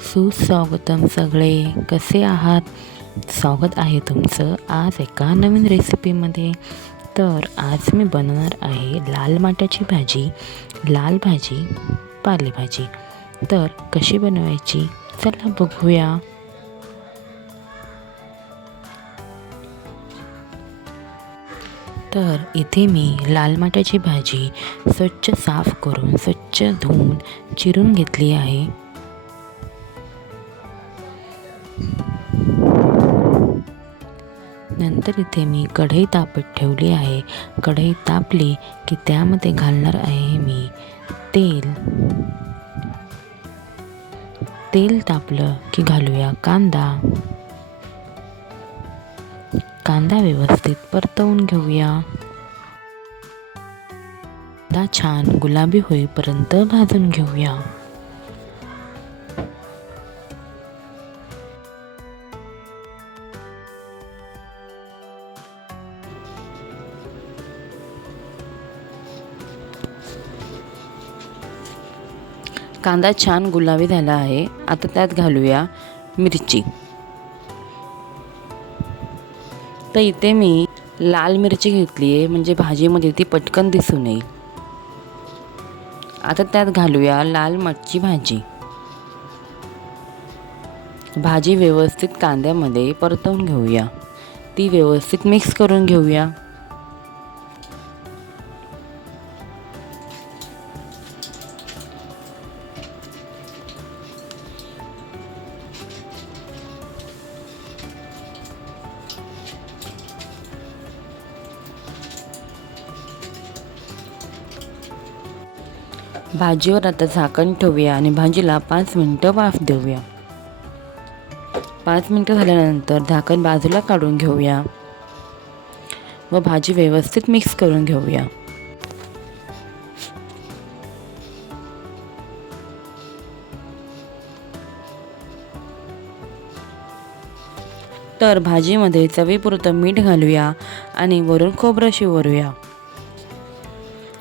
सुस्वागतम सगळे. कसे आहात? स्वागत आहे तुमचं आज एका नवीन रेसिपीमध्ये तर आज मी बनवणार आहे लाल माट्याची भाजी लाल भाजी पालेभाजी. तर कशी बनवायची? चला बघूया. तर इथे मी लाल माट्याची भाजी स्वच्छ साफ करून स्वच्छ धुवून चिरून घेतली आहे. नंतर इथे मी कढई तापत ठेवली आहे. कढई तापली की त्यामध्ये घालणार आहे मी तेल. तेल तापलं की घालूया कांदा. कांदा व्यवस्थित परतवून घेऊया. कांदा छान गुलाबी होईपर्यंत भाजून घेऊया. कांदा छान गुलाबी झाला आहे. आता त्यात घालूया मिरची. तर इथे मी लाल मिरची घेतली आहे. म्हणजे भाजीमध्ये ती पटकन दिसून येईल आता त्यात घालूया लाल मटची भाजी. भाजी व्यवस्थित कांद्यामध्ये परतवून घेऊया. ती व्यवस्थित मिक्स करून घेऊया. भाजीवर आता झाकण ठेवूया आणि भाजीला पाच मिनटं वाफ देऊया. पाच मिनटं झाल्यानंतर झाकण बाजूला काढून घेऊया व भाजी व्यवस्थित मिक्स करून घेऊया. तर भाजीमध्ये चवीपुरतं मीठ घालूया आणि वरून खोबरं शिवरूया.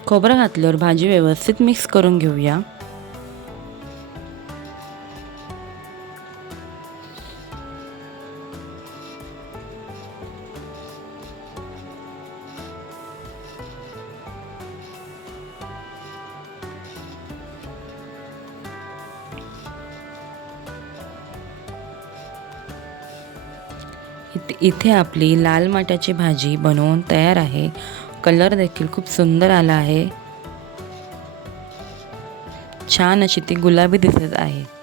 खोबरं घातल्यावर भाजी व्यवस्थित मिक्स करून घेऊया. इथे आपली लाल माट्याची भाजी बनवून तयार आहे. कलर देखील खूप सुंदर आला आहे. छान अशी ती गुलाबी दिसत आहे.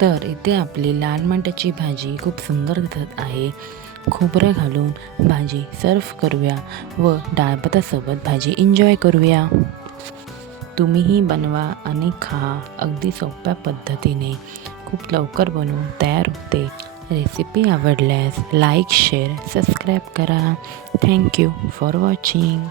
तर इथे आपली लाल माट्याची भाजी खूप सुंदर दिसत आहे. खोबरं घालून भाजी सर्व करूया व डाळभातासोबत भाजी एन्जॉय करूया. तुम्हीही बनवा आणि खा. अगदी सोप्या पद्धतीने. खूप लवकर बनवून तयार होते. रेसिपी आवडल्यास लाईक शेअर सबस्क्राईब करा. Thank you for watching